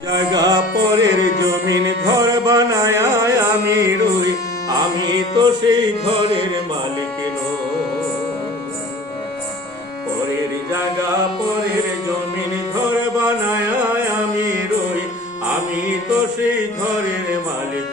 জায়গা পরের জমিন ঘর বানায় আমি রই, আমি তো সেই ঘরের মালিক পরের জায়গা পরের জমিন ঘর বানায় আমি রই, আমি তো সেই ঘরের মালিক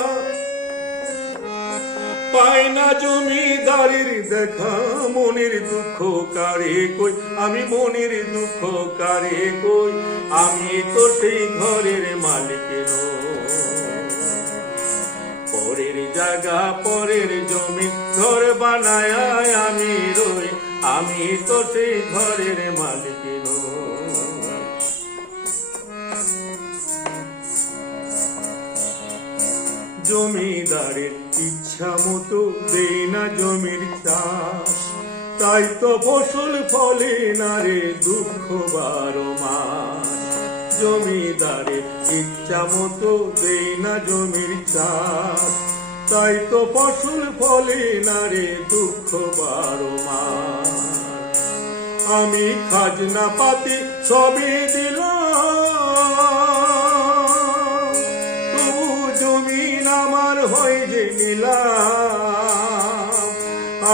পাই না জমিদারির দেখা, মনের দুঃখ কারে কই? আমি মনের দুঃখ কারে কই? আমি তো সেই ঘরের মালিক পরের জায়গা, পরের জমি, ঘর বানায় আমি রই। আমি তো সেই ঘরের মালিক জমিদারের ইচ্ছা মতো দেই না জমির চাষ। তাই তো ফসল ফলে না রে দুঃখ বারো মাস। জমিদারের ইচ্ছা মতো দেই না জমির চাষ। তাই তো ফসল ফলে না রে দুঃখ বারো মাস। আমি খাজনা পাতি সবই দিলাম। আমার হয়ে যে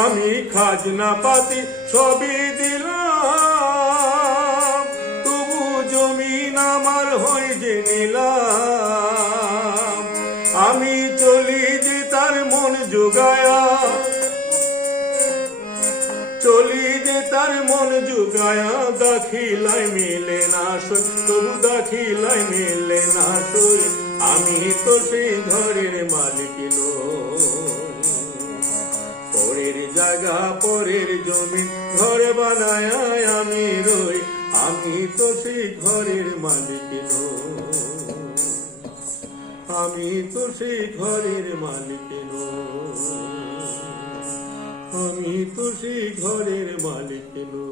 আমি খাজনা পাতি সবই দিলাম, তবু জমিন আমার হয়ে যে আমি চলি যে তার মন যোগায়া চলি যে তার মন যুগায়া দাখিলাই মিলে না সই তবু দাখিলাই মিলে না সই আমি তো সেই ঘরের মালিক। পরের জায়গা, পরের জমি, ঘর বানায় আমি রই আমি তো সেই ঘরের মালিক। আমি তো সেই ঘরের মালিক নই। তো সেই ঘরের মালিক নই